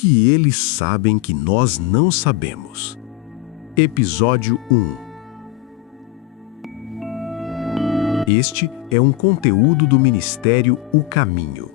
que eles sabem que nós não sabemos. Episódio 1. Este é um conteúdo do Ministério O Caminho.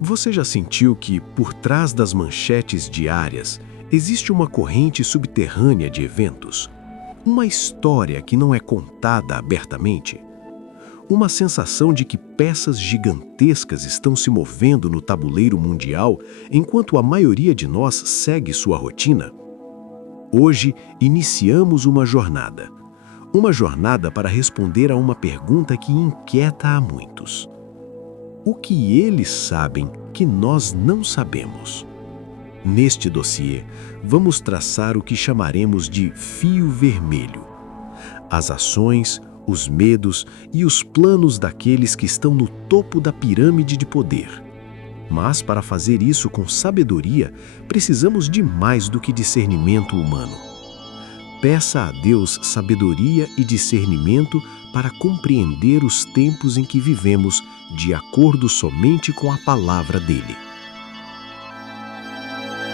Você já sentiu que, por trás das manchetes diárias, existe uma corrente subterrânea de eventos? Uma história que não é contada abertamente? Uma sensação de que peças gigantescas estão se movendo no tabuleiro mundial enquanto a maioria de nós segue sua rotina? Hoje, iniciamos uma jornada. Uma jornada para responder a uma pergunta que inquieta a muitos. O que eles sabem que nós não sabemos? Neste dossiê, vamos traçar o que chamaremos de fio vermelho. As ações, os medos e os planos daqueles que estão no topo da pirâmide de poder. Mas para fazer isso com sabedoria, precisamos de mais do que discernimento humano. Peça a Deus sabedoria e discernimento para compreender os tempos em que vivemos, de acordo somente com a palavra dele.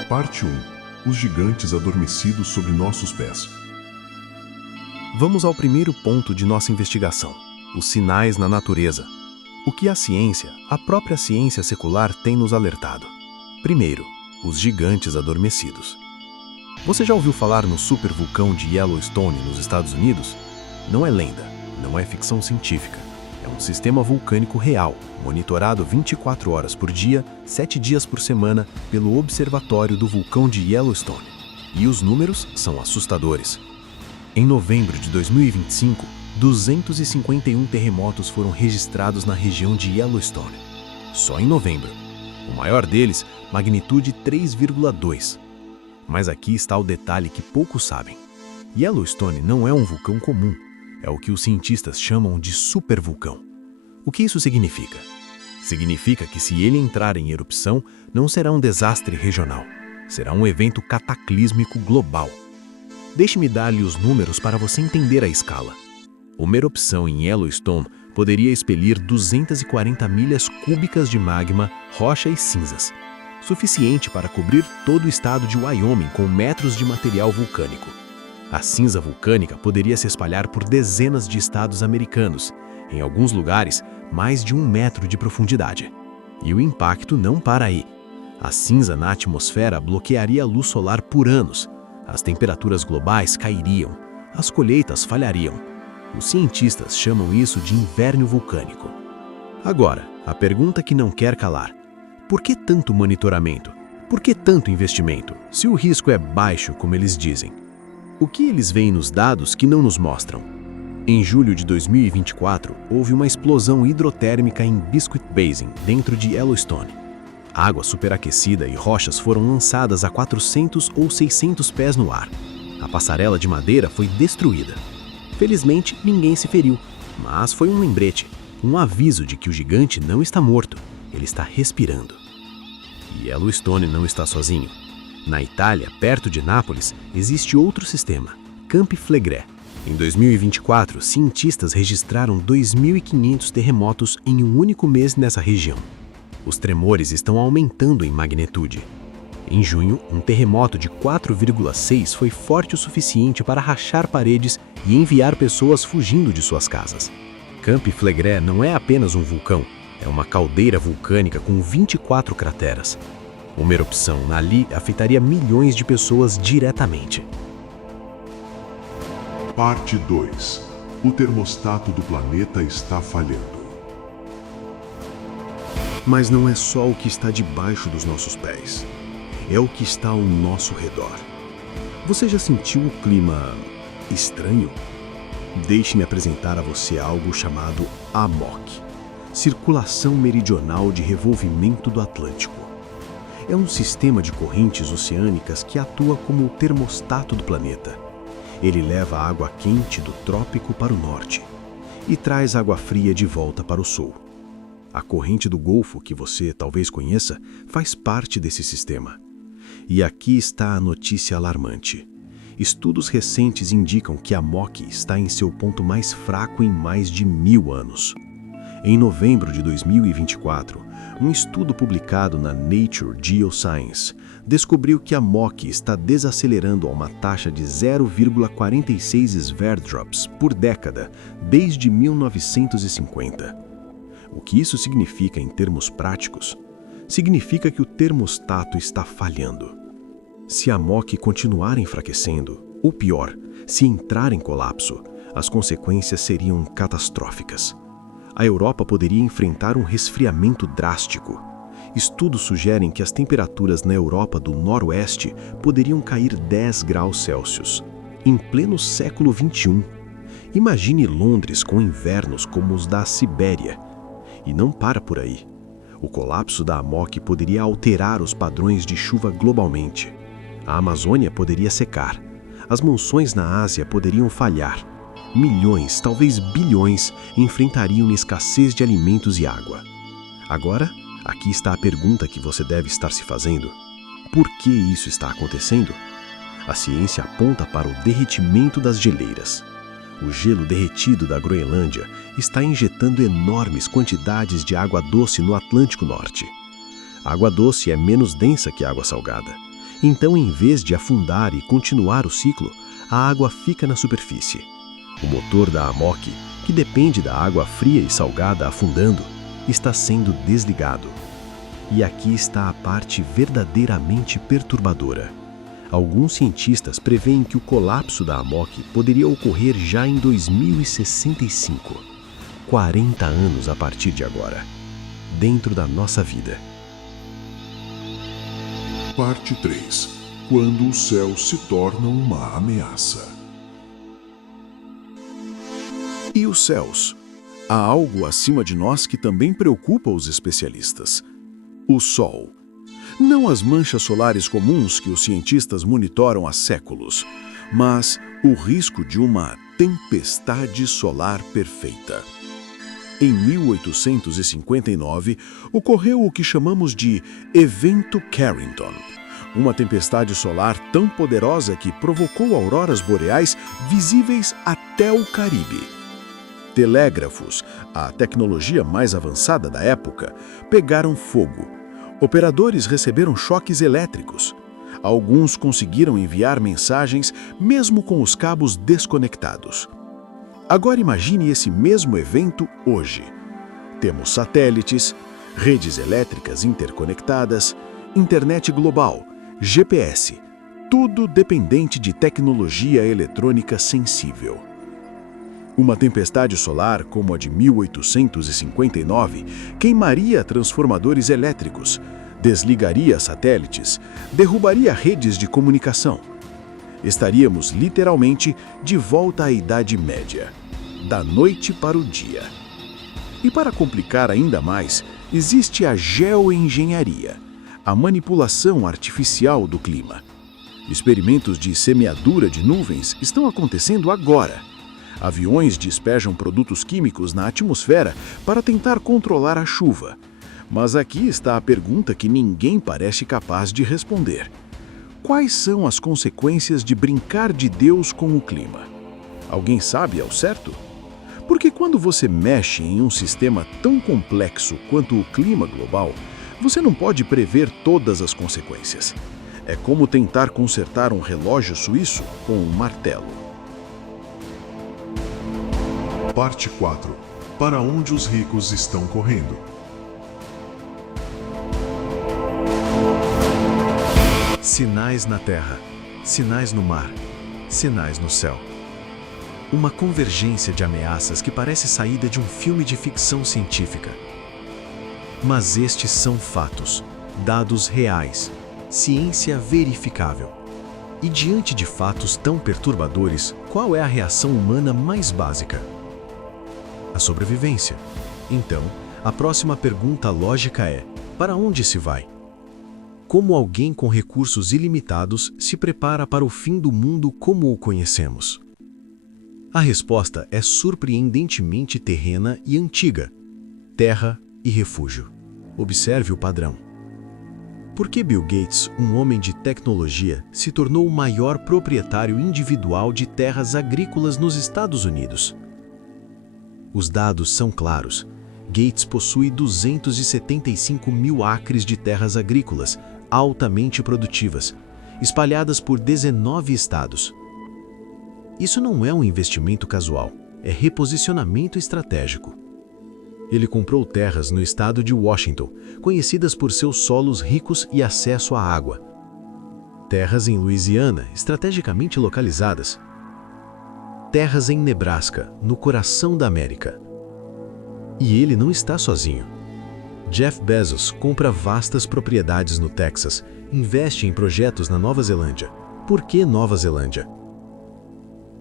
Parte 1. Os gigantes adormecidos sob nossos pés. Vamos ao primeiro ponto de nossa investigação: os sinais na natureza. O que a ciência, a própria ciência secular, tem nos alertado. Primeiro, os gigantes adormecidos. Você já ouviu falar no supervulcão de Yellowstone, nos Estados Unidos? Não é lenda, não é ficção científica. É um sistema vulcânico real, monitorado 24 horas por dia, 7 dias por semana, pelo Observatório do Vulcão de Yellowstone. E os números são assustadores. Em novembro de 2025, 251 terremotos foram registrados na região de Yellowstone. Só em novembro. O maior deles, magnitude 3,2. Mas aqui está o detalhe que poucos sabem. Yellowstone não é um vulcão comum. É o que os cientistas chamam de supervulcão. O que isso significa? Significa que se ele entrar em erupção, não será um desastre regional. Será um evento cataclísmico global. Deixe-me dar-lhe os números para você entender a escala. Uma erupção em Yellowstone poderia expelir 240 milhas cúbicas de magma, rocha e cinzas, suficiente para cobrir todo o estado de Wyoming com metros de material vulcânico. A cinza vulcânica poderia se espalhar por dezenas de estados americanos, em alguns lugares mais de 1 metro de profundidade. E o impacto não para aí. A cinza na atmosfera bloquearia a luz solar por anos. As temperaturas globais cairiam, as colheitas falhariam. Os cientistas chamam isso de inverno vulcânico. Agora, a pergunta que não quer calar: por que tanto monitoramento? Por que tanto investimento, se o risco é baixo, como eles dizem? O que eles veem nos dados que não nos mostram? Em julho de 2024, houve uma explosão hidrotérmica em Biscuit Basin, dentro de Yellowstone. Água superaquecida e rochas foram lançadas a 400 ou 600 pés no ar. A passarela de madeira foi destruída. Felizmente, ninguém se feriu, mas foi um lembrete, um aviso de que o gigante não está morto, ele está respirando. E Yellowstone não está sozinho. Na Itália, perto de Nápoles, existe outro sistema, Campi Flegrei. Em 2024, cientistas registraram 2.500 terremotos em um único mês nessa região. Os tremores estão aumentando em magnitude. Em junho, um terremoto de 4,6 foi forte o suficiente para rachar paredes e enviar pessoas fugindo de suas casas. Campi Flegrei não é apenas um vulcão, é uma caldeira vulcânica com 24 crateras. Uma erupção ali afetaria milhões de pessoas diretamente. Parte 2. O termostato do planeta está falhando. Mas não é só o que está debaixo dos nossos pés. É o que está ao nosso redor. Você já sentiu o clima estranho? Deixe-me apresentar a você algo chamado AMOC, Circulação Meridional de Revolvimento do Atlântico. É um sistema de correntes oceânicas que atua como o termostato do planeta. Ele leva a água quente do trópico para o norte e traz água fria de volta para o sul. A corrente do Golfo, que você talvez conheça, faz parte desse sistema. E aqui está a notícia alarmante. Estudos recentes indicam que a AMOC está em seu ponto mais fraco em mais de 1000 anos. Em novembro de 2024, um estudo publicado na Nature Geoscience descobriu que a MOC está desacelerando a uma taxa de 0,46 sverdrops por década desde 1950. O que isso significa em termos práticos? Significa que o termostato está falhando. Se a MOC continuar enfraquecendo, ou pior, se entrar em colapso, as consequências seriam catastróficas. A Europa poderia enfrentar um resfriamento drástico. Estudos sugerem que as temperaturas na Europa do Noroeste poderiam cair 10 graus Celsius, em pleno século XXI. Imagine Londres com invernos como os da Sibéria. E não para por aí. O colapso da AMOC poderia alterar os padrões de chuva globalmente. A Amazônia poderia secar. As monções na Ásia poderiam falhar. Milhões, talvez bilhões, enfrentariam escassez de alimentos e água. Agora, aqui está a pergunta que você deve estar se fazendo. Por que isso está acontecendo? A ciência aponta para o derretimento das geleiras. O gelo derretido da Groenlândia está injetando enormes quantidades de água doce no Atlântico Norte. A água doce é menos densa que a água salgada. Então, em vez de afundar e continuar o ciclo, a água fica na superfície. O motor da AMOC, que depende da água fria e salgada afundando, está sendo desligado. E aqui está a parte verdadeiramente perturbadora. Alguns cientistas preveem que o colapso da AMOC poderia ocorrer já em 2065, 40 anos a partir de agora, dentro da nossa vida. Parte 3. Quando o céu se torna uma ameaça. E os céus? Há algo acima de nós que também preocupa os especialistas. O Sol. Não as manchas solares comuns que os cientistas monitoram há séculos, mas o risco de uma tempestade solar perfeita. Em 1859, ocorreu o que chamamos de Evento Carrington, uma tempestade solar tão poderosa que provocou auroras boreais visíveis até o Caribe. Telégrafos, a tecnologia mais avançada da época, pegaram fogo. Operadores receberam choques elétricos. Alguns conseguiram enviar mensagens mesmo com os cabos desconectados. Agora imagine esse mesmo evento hoje. Temos satélites, redes elétricas interconectadas, internet global, GPS, tudo dependente de tecnologia eletrônica sensível. Uma tempestade solar como a de 1859 queimaria transformadores elétricos, desligaria satélites, derrubaria redes de comunicação. Estaríamos literalmente de volta à Idade Média, da noite para o dia. E para complicar ainda mais, existe a geoengenharia, a manipulação artificial do clima. Experimentos de semeadura de nuvens estão acontecendo agora. Aviões despejam produtos químicos na atmosfera para tentar controlar a chuva. Mas aqui está a pergunta que ninguém parece capaz de responder. Quais são as consequências de brincar de Deus com o clima? Alguém sabe ao certo? Porque quando você mexe em um sistema tão complexo quanto o clima global, você não pode prever todas as consequências. É como tentar consertar um relógio suíço com um martelo. Parte 4. Para onde os ricos estão correndo? Sinais na terra, sinais no mar, sinais no céu. Uma convergência de ameaças que parece saída de um filme de ficção científica. Mas estes são fatos, dados reais, ciência verificável. E diante de fatos tão perturbadores, qual é a reação humana mais básica? A sobrevivência. Então, a próxima pergunta lógica é: para onde se vai? Como alguém com recursos ilimitados se prepara para o fim do mundo como o conhecemos? A resposta é surpreendentemente terrena e antiga: terra e refúgio. Observe o padrão. Por que Bill Gates, um homem de tecnologia, se tornou o maior proprietário individual de terras agrícolas nos Estados Unidos? Os dados são claros. Gates possui 275 mil acres de terras agrícolas, altamente produtivas, espalhadas por 19 estados. Isso não é um investimento casual, é reposicionamento estratégico. Ele comprou terras no estado de Washington, conhecidas por seus solos ricos e acesso à água. Terras em Louisiana, estrategicamente localizadas. Terras em Nebraska, no coração da América. E ele não está sozinho. Jeff Bezos compra vastas propriedades no Texas, investe em projetos na Nova Zelândia. Por que Nova Zelândia?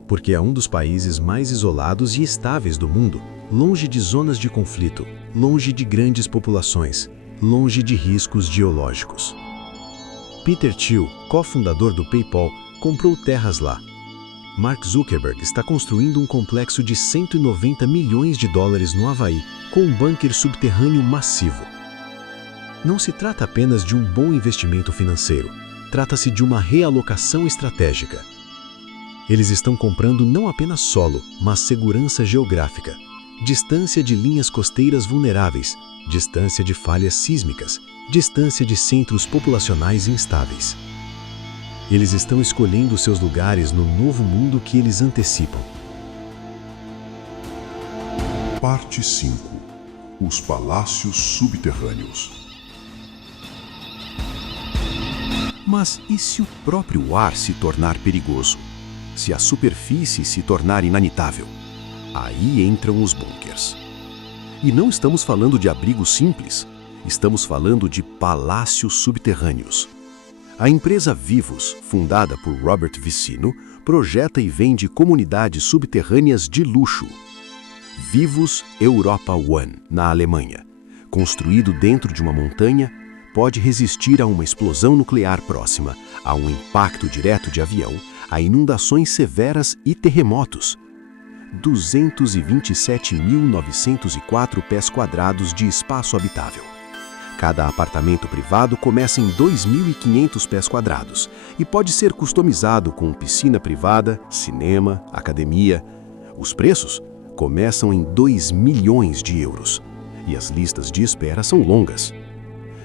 Porque é um dos países mais isolados e estáveis do mundo, longe de zonas de conflito, longe de grandes populações, longe de riscos geológicos. Peter Thiel, cofundador do PayPal, comprou terras lá. Mark Zuckerberg está construindo um complexo de 190 milhões de dólares no Havaí, com um bunker subterrâneo massivo. Não se trata apenas de um bom investimento financeiro, trata-se de uma realocação estratégica. Eles estão comprando não apenas solo, mas segurança geográfica, distância de linhas costeiras vulneráveis, distância de falhas sísmicas, distância de centros populacionais instáveis. Eles estão escolhendo seus lugares no novo mundo que eles antecipam. Parte 5. Os palácios subterrâneos. Mas e se o próprio ar se tornar perigoso? Se a superfície se tornar inanitável? Aí entram os bunkers. E não estamos falando de abrigos simples, estamos falando de palácios subterrâneos. A empresa Vivus, fundada por Robert Vicino, projeta e vende comunidades subterrâneas de luxo. Vivus Europa One, na Alemanha. Construído dentro de uma montanha, pode resistir a uma explosão nuclear próxima, a um impacto direto de avião, a inundações severas e terremotos. 227.904 pés quadrados de espaço habitável. Cada apartamento privado começa em 2.500 pés quadrados e pode ser customizado com piscina privada, cinema, academia. Os preços começam em 2 milhões de euros e as listas de espera são longas.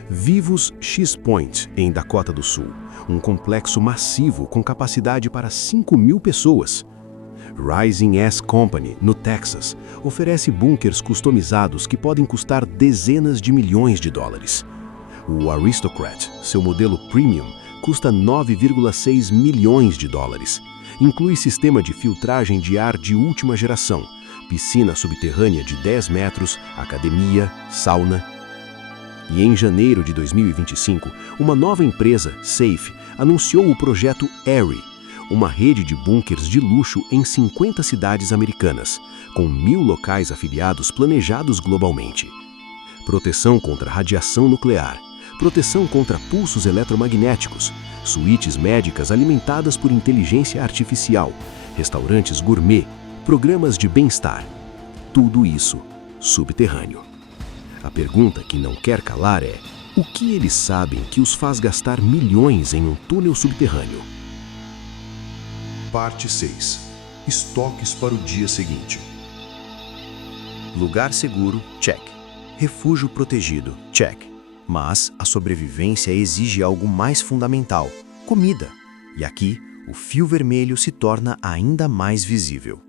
Vivus X-Point, em Dakota do Sul, um complexo massivo com capacidade para 5.000 pessoas. Rising S Company, no Texas, oferece bunkers customizados que podem custar dezenas de milhões de dólares. O Aristocrat, seu modelo premium, custa 9,6 milhões de dólares. Inclui sistema de filtragem de ar de última geração, piscina subterrânea de 10 metros, academia, sauna. E em janeiro de 2025, uma nova empresa, Safe, anunciou o projeto Airy, uma rede de bunkers de luxo em 50 cidades americanas, com 1.000 locais afiliados planejados globalmente. Proteção contra radiação nuclear, proteção contra pulsos eletromagnéticos, suítes médicas alimentadas por inteligência artificial, restaurantes gourmet, programas de bem-estar. Tudo isso subterrâneo. A pergunta que não quer calar é: o que eles sabem que os faz gastar milhões em um túnel subterrâneo? Parte 6. Estoques para o dia seguinte. Lugar seguro, check. Refúgio protegido, check. Mas a sobrevivência exige algo mais fundamental: comida. E aqui, o fio vermelho se torna ainda mais visível.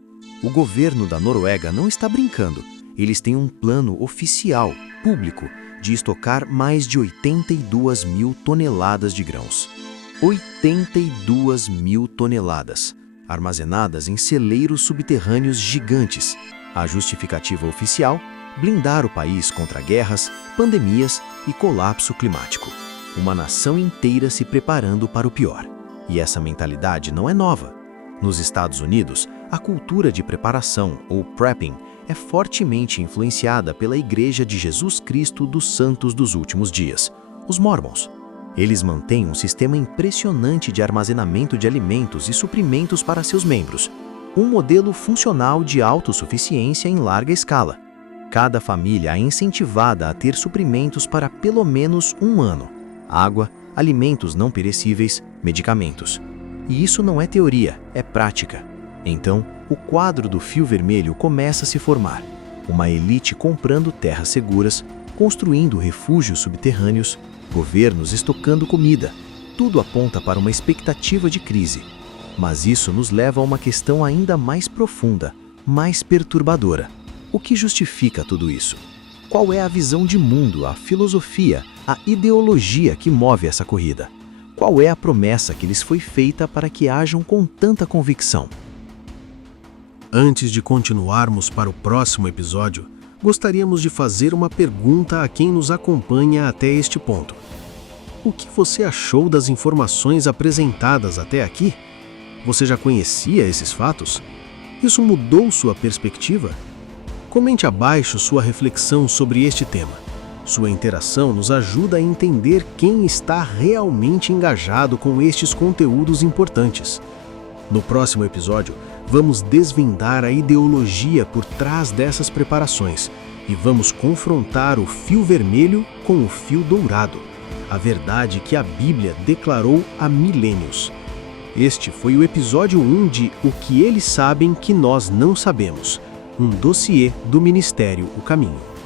O governo da Noruega não está brincando. Eles têm um plano oficial, público, de estocar mais de 82 mil toneladas de grãos. 82 mil toneladas, armazenadas em celeiros subterrâneos gigantes. A justificativa oficial: blindar o país contra guerras, pandemias e colapso climático. Uma nação inteira se preparando para o pior. E essa mentalidade não é nova. Nos Estados Unidos, a cultura de preparação, ou prepping, é fortemente influenciada pela Igreja de Jesus Cristo dos Santos dos Últimos Dias, os Mormons. Eles mantêm um sistema impressionante de armazenamento de alimentos e suprimentos para seus membros, um modelo funcional de autossuficiência em larga escala. Cada família é incentivada a ter suprimentos para pelo menos um ano: água, alimentos não perecíveis, medicamentos. E isso não é teoria, é prática. Então, o quadro do fio vermelho começa a se formar. uma elite comprando terras seguras, construindo refúgios subterrâneos, governos estocando comida. Tudo aponta para uma expectativa de crise. Mas isso nos leva a uma questão ainda mais profunda, mais perturbadora. O que justifica tudo isso? Qual é a visão de mundo, a filosofia, a ideologia que move essa corrida? Qual é a promessa que lhes foi feita para que hajam com tanta convicção? Antes de continuarmos para o próximo episódio, gostaríamos de fazer uma pergunta a quem nos acompanha até este ponto. O que você achou das informações apresentadas até aqui? Você já conhecia esses fatos? Isso mudou sua perspectiva? Comente abaixo sua reflexão sobre este tema. Sua interação nos ajuda a entender quem está realmente engajado com estes conteúdos importantes. No próximo episódio, vamos desvendar a ideologia por trás dessas preparações e vamos confrontar o fio vermelho com o fio dourado, a verdade que a Bíblia declarou há milênios. Este foi o episódio 1 de O que eles sabem que nós não sabemos, um dossiê do Ministério O Caminho.